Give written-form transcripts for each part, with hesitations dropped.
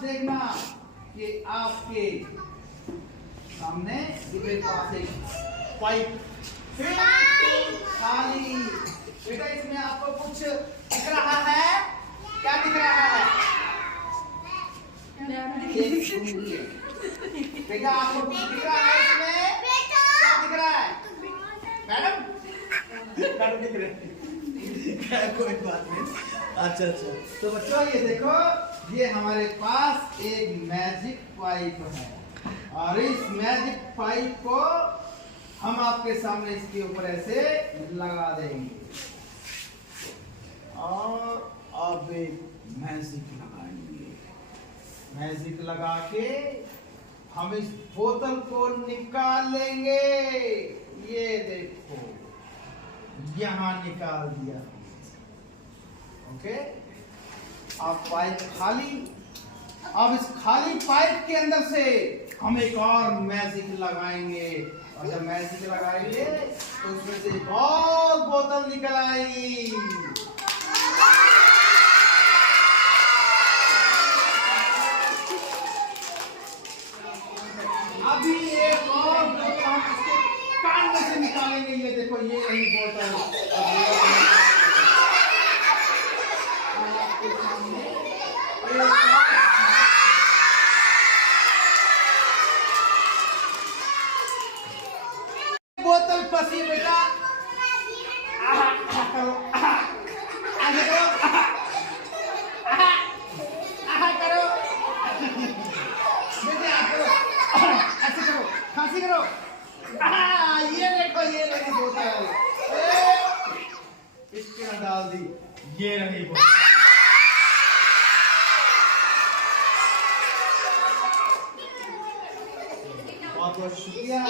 देखना कि आपके सामने मेरे पास एक पाइप खाली। बेटा इसमें आपको कुछ दिख रहा है? क्या दिख रहा है? बेटा आपको कुछ दिख रहा है इसमें? क्या दिख रहा है? मैडम मैडम दिख रहे हैं। कोई बात नहीं। अच्छा अच्छा, तो बच्चों ये देखो, ये हमारे पास एक मैजिक पाइप है और इस मैजिक पाइप को हम आपके सामने इसके ऊपर ऐसे लगा देंगे और अब एक मैजिक लगाएंगे। मैजिक लगा के हम इस बोतल को निकाल लेंगे। ये देखो यहां निकाल दिया। ओके, अब पाइप खाली। अब इस खाली पाइप के अंदर से हम एक और मैजिक लगाएंगे और जब मैजिक लगाएंगे तो उसमें से एक और बोतल निकल आएगी। अभी एक और बोतल हम इसके कान में से निकालेंगे। ये देखो ये रही बोतल। बोतल फंसी बेटा, करो ऐसे करो, करो बेटे, करो ऐसे करो, खांसी करो। ये देखो ये रही बोतल, इसके अंदर डाल दी। ये रही बोतल। बहुत बहुत शुक्रिया,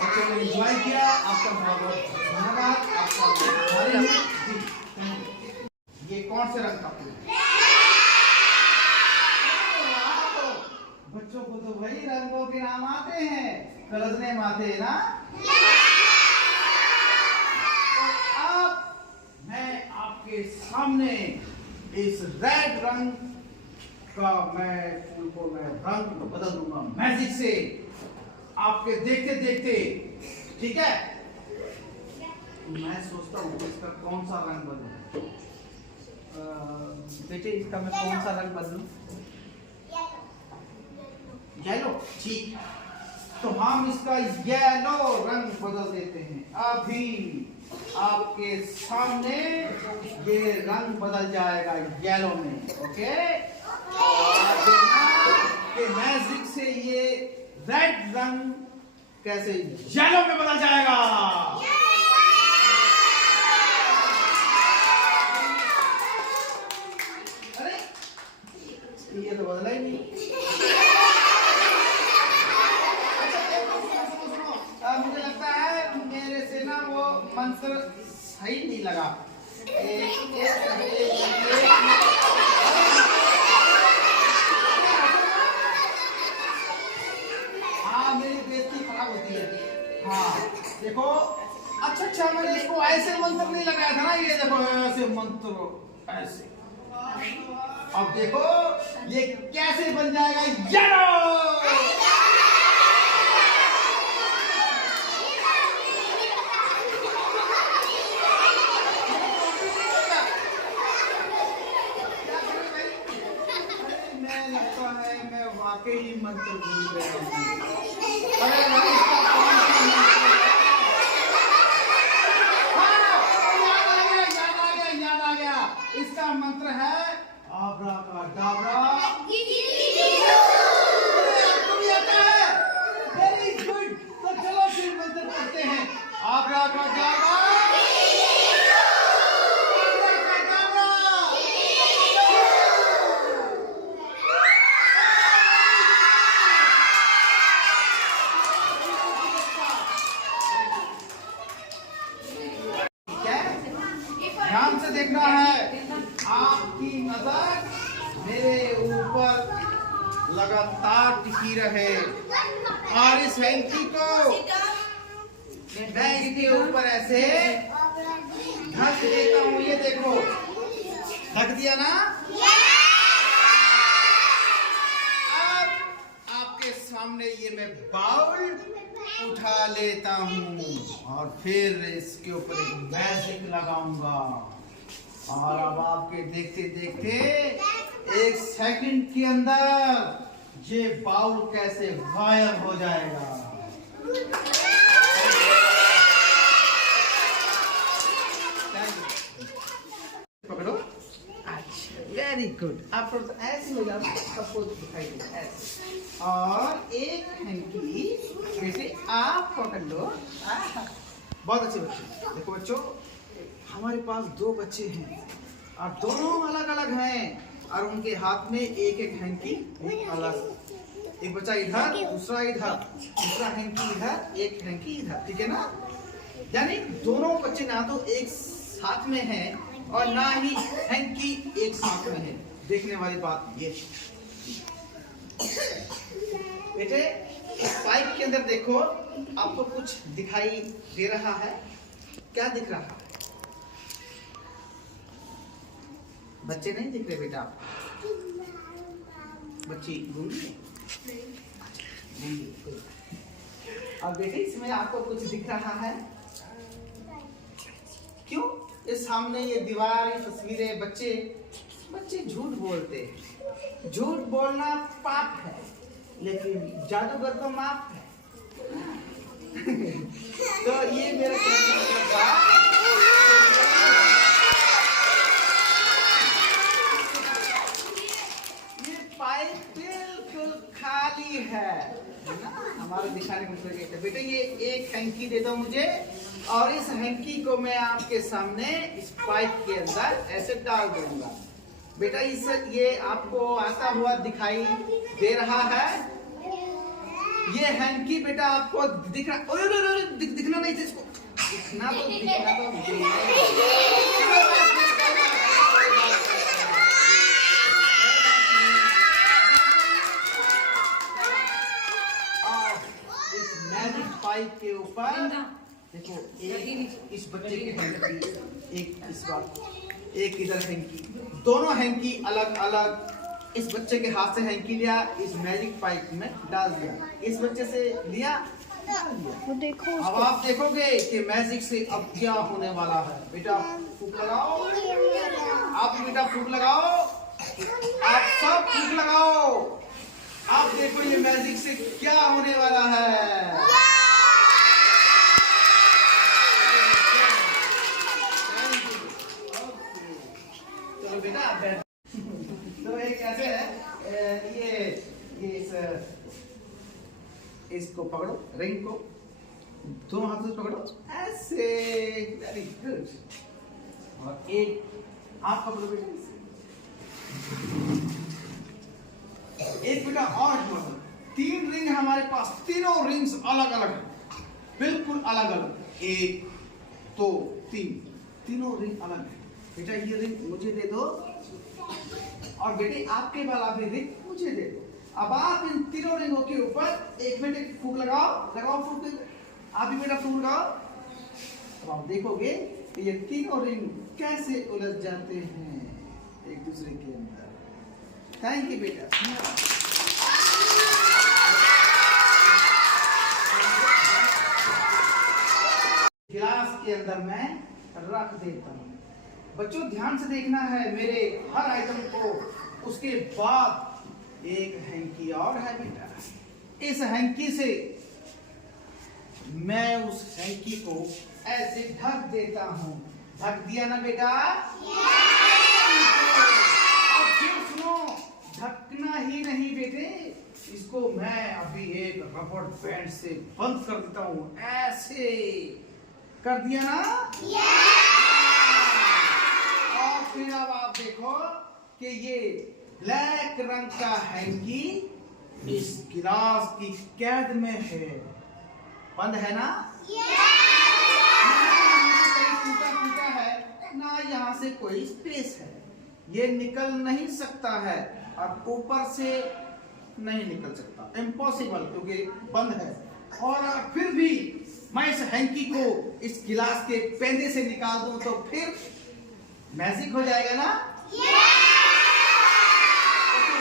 बच्चों ने एंजॉय किया। आपका बहुत बहुत धन्यवाद। आपका ये कौन से रंग का फूल? बच्चों को तो वही रंगों के नाम आते हैं, कलर्स नेम आते हैं ना। तो अब मैं आपके सामने इस रेड रंग का मैं फूल को मैं रंग बदल दूंगा मैजिक से, आपके देखते देखते। ठीक है, मैं सोचता हूँ इसका कौन सा रंग बदलूं। बेटे इसका मैं कौन सा रंग बदलूं? येलो। ठीक, तो हम इसका येलो रंग बदल देते हैं। अभी आपके सामने ये रंग बदल जाएगा येलो में। ओके, और देखना कि मैजिक से ये रेड रंग कैसे येलो में बदल जाएगा। अरे ये तो बदला ही नहीं। मुझे लगता है मेरे से ना वो मंत्र सही नहीं लगा। मेरी बेइज्जती खराब होती है। हाँ देखो, अच्छा मैंने इसको ऐसे मंत्र नहीं लगाया था ना। ये देखो ऐसे मंत्र ऐसे। अब देखो ये कैसे बन जाएगा येलो। वाकई मंत्र भूल गया हूँ। अरे भाई इसका कौन सा मंत्र? याद आ गया। इसका मंत्र है आब्राकाडाब्रा। आपको भी आता है? Very good. तो चलो फिर मंत्र पढ़ते हैं। आब्राकाडाब्रा। ध्यान से देखना है, आपकी नजर मेरे ऊपर लगातार टिकी रहे और इस हैंकी को मैं इसके ऊपर ऐसे ढक देता हूँ। ये देखो, ढक दिया ना। सामने ये मैं बाउल उठा लेता हूँ और फिर इसके ऊपर एक मैजिक लगाऊंगा और अब आपके देखते देखते 1 सेकंड के अंदर ये बाउल कैसे गायब हो जाएगा। पकड़ो। अच्छा, वेरी गुड। आप ऐसे हो जाओ, सबको दिखाई दे ऐसे। और एक हैंकी बेटे आप पकड़ लो। बहुत अच्छे बच्चे। देखो बच्चों, हमारे पास 2 बच्चे हैं और दोनों अलग अलग हैं और उनके हाथ में एक एक हैंकी अलग। एक बच्चा इधर, दूसरा इधर, दूसरा हैंकी इधर, एक हैंकी इधर, ठीक है ना। यानी दोनों बच्चे ना तो एक साथ में हैं और ना ही हैंकी एक साथ में है। देखने वाली बात ये बेटे, इस पाइप के अंदर देखो, आपको कुछ दिखाई दे रहा है? क्या दिख रहा है? बच्चे नहीं दिख रहे बेटा? बच्ची गूंगी। अब बेटे इसमें आपको कुछ दिख रहा है? क्यों? इस सामने ये दीवार, ये तस्वीरें, बच्चे झूठ बोलते हैं। झूठ बोलना पाप है, लेकिन जादूगर तो माफ है। तो ये मेरा कहने का बात, ये पाइप बिल्कुल खाली है ना। हमारे दिखाने को मतलब बेटे ये एक हैंकी दे दो मुझे और इस हैंकी को मैं आपके सामने इस पाइप के अंदर ऐसे डाल दूंगा। बेटा इस ये आपको आता हुआ दिखाई दे रहा है? ये हैंकी बेटा आपको दिख रहा? दिखना नहीं था इसको, दिखना तो इस मैजिक पाइप के ऊपर देखो, एक इस बच्चे के हैंकी, एक इस बात, एक इधर हैंकी, दोनों हैंकी अलग अलग। इस बच्चे के हाथ से हैंकी लिया, इस मैजिक पाइप में डाल दिया, इस बच्चे से लिया, डाल दिया। वो देखो, अब आप देखोगे कि मैजिक से अब क्या होने वाला है। बेटा फूंक लगाओ, आप बेटा फूंक लगाओ, आप सब फूंक लगाओ। आप देखो ये मैजिक से क्या होने वाला है। चलो बेटा, तो एक ऐसे है, ये इसको पकड़ो, रिंग को दोनों हाथों से पकड़ो ऐसे, वेरी गुड। और एक आप पकड़ो बेटा, एक बेटा और 3 रिंग हमारे पास, तीनों रिंग्स अलग अलग है, बिल्कुल अलग अलग। 1 2 3, तीनों रिंग अलग है। बेटा ये रिंग मुझे दे दो और बेटे आपके वाला भी रिंग मुझे दे दो। अब आप इन तीनों रिंगों के ऊपर एक मिनट फूंक लगाओ फूंक, आप भी बेटा फूंक लगाओ। अब आप देखोगे कि ये तीनों रिंग कैसे उलझ जाते हैं एक दूसरे के अंदर। थैंक यू बेटा। गिलास के अंदर मैं रख देता हूँ। बच्चों ध्यान से देखना है मेरे हर आइटम को। उसके बाद एक हैंकी और है बेटा, इस हैंकी से मैं उस हैंकी को ऐसे ढक देता हूँ। ढक दिया ना बेटा? और फिर सुनो, ढकना ही नहीं बेटे, इसको मैं अभी एक रबड़ बैंड से बंद कर देता हूँ। ऐसे कर दिया ना? और फिर अब आप देखो कि ये ब्लैक रंग का हैंकी इस गिलास की कैद में है। बंद है ना? टूटा है ना, यहाँ से कोई स्पेस है, ये निकल नहीं सकता है और ऊपर से नहीं निकल सकता, इम्पॉसिबल, क्योंकि बंद है। और फिर भी मैं इस हैंकी को इस गिलास के पेंदे से निकाल दूं तो फिर मैजिक हो जाएगा ना?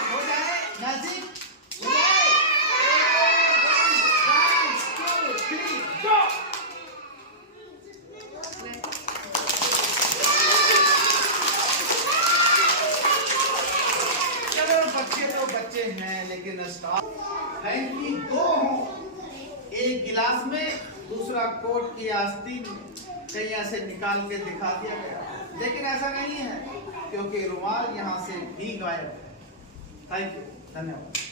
हो जाए मैजिक, हो जाए। बच्चे हैं, लेकिन स्टाफ हैंकी दो हों, एक गिलास में दूसरा कोट की आस्तीन कहीं ऐसे निकाल के दिखा दिया गया, लेकिन ऐसा नहीं है क्योंकि रुमाल यहाँ से भी गायब है। थैंक यू, धन्यवाद।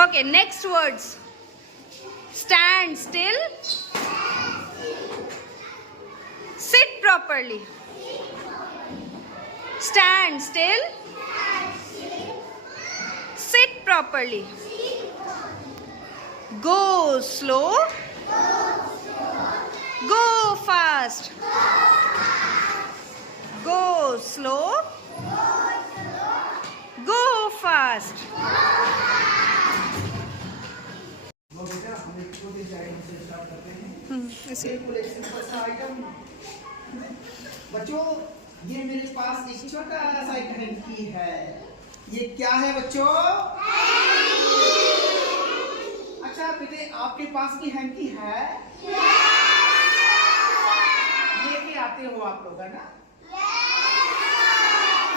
Okay, next words. Stand still. Sit properly. Stand still. Sit properly. Go slow. Go fast. Go slow. Go fast. बच्चों, ये मेरे पास एक छोटा सा हैंकी है। ये क्या है बच्चों? अच्छा बेटे, आपके पास भी हैंकी है? लेके आते हो आप लोग, है ना?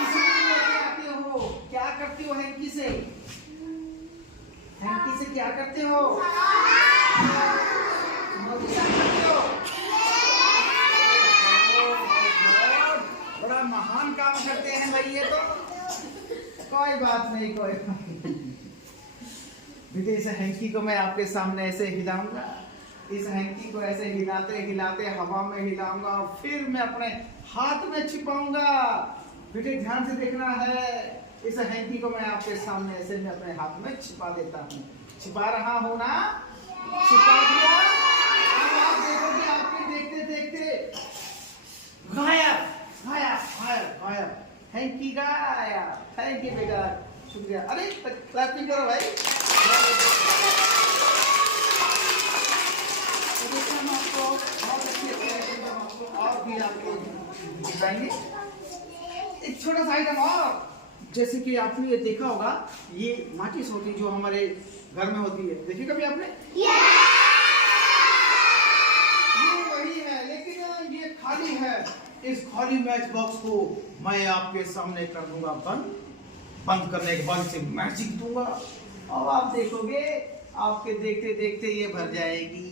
इसलिए लेके आते हो। क्या करते हो हैंकी से? हैंकी से क्या करते हो? बड़ा महान काम करते हैं भाई ये तो। कोई बात नहीं, कोई बात नहीं। बेटे, इस हैंकी को मैं आपके सामने ऐसे हिलाऊंगा। इस हैंकी को ऐसे हिलाते हिलाते हवा में हिलाऊंगा और फिर मैं अपने हाथ में छिपाऊंगा। बेटे ध्यान से देखना है। इस हैंकी को मैं आपके सामने ऐसे में अपने हाथ में छिपा देता हूँ। छिपा रहा हूँ ना? छिपा दिया। अब आप देखोगे, आपके देखते देखते गायब गायब गायब गायब। हैंकी गायब। थैंक यू बेटा, शुक्रिया। अरे क्लैपिंग करो भाई। हम आपको बहुत अच्छी और भी आपको दिखाएंगे। एक छोटा सा आइटम और, जैसे कि आपने ये देखा होगा, ये माचिस होती जो हमारे घर में होती है, देखिए कभी आपने? ये वही है, लेकिन ये खाली है। इस खाली मैच बॉक्स को मैं आपके सामने कर दूंगा बंद। बंद करने के बाद से मैजिक दूंगा। अब आप देखोगे, आपके देखते देखते ये भर जाएगी।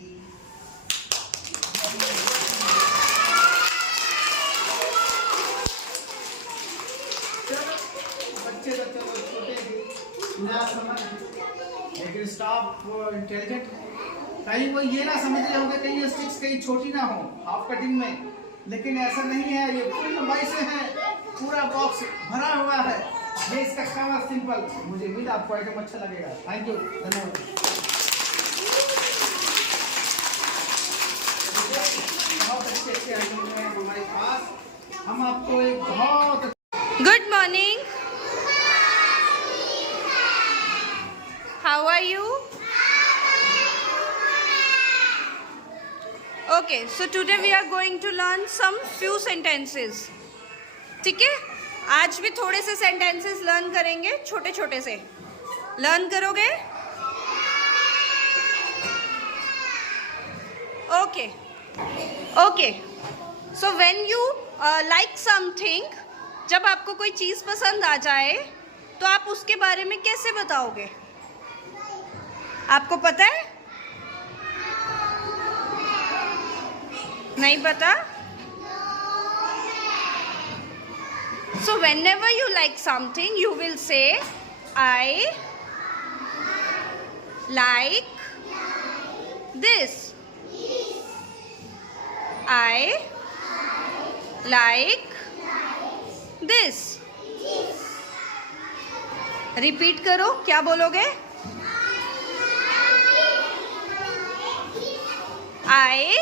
बच्चे तो चलो छोटे थे ना समझ, लेकिन स्टाफ इंटेलिजेंट। कहीं वो ये ना समझ रहे होंगे कहीं ये स्टिक्स कहीं छोटी ना हो हाफ कटिंग में, लेकिन ऐसा नहीं है। ये पूरी लंबाई से है, पूरा बॉक्स भरा हुआ है। ये इसका काम है सिंपल। मुझे उम्मीद आपको आइटम अच्छा लगेगा। थैंक यू, धन्यवाद। बहुत अच्छे आइटम हैं हमारे पास। हम आपको एक बहुत Good morning. How are you? Okay, so today we are going to learn some few sentences. ठीक है? आज भी थोड़े से sentences learn करेंगे, छोटे छोटे से। Learn करोगे? Okay. Okay. So when you like something, जब आपको कोई चीज़ पसंद आ जाए तो आप उसके बारे में कैसे बताओगे? आपको पता है? नहीं पता? So whenever you like something, you will say, I like this. I like this. Repeat करो, क्या बोलोगे? I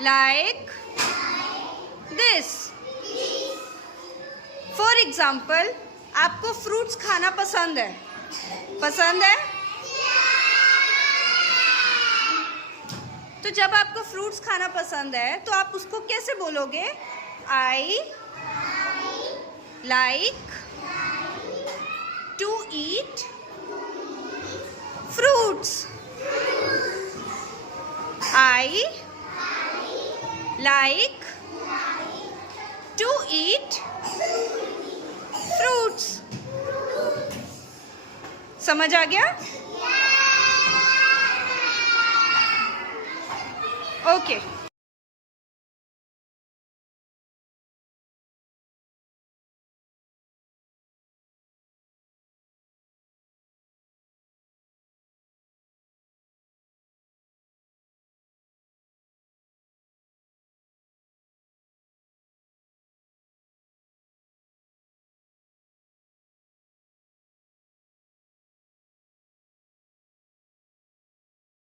like this. For example, आपको फ्रूट्स खाना पसंद है? पसंद है? तो जब आपको फ्रूट्स खाना पसंद है तो आप उसको कैसे बोलोगे? I like to eat fruits. I like to eat fruits. समझ आ गया? ओके।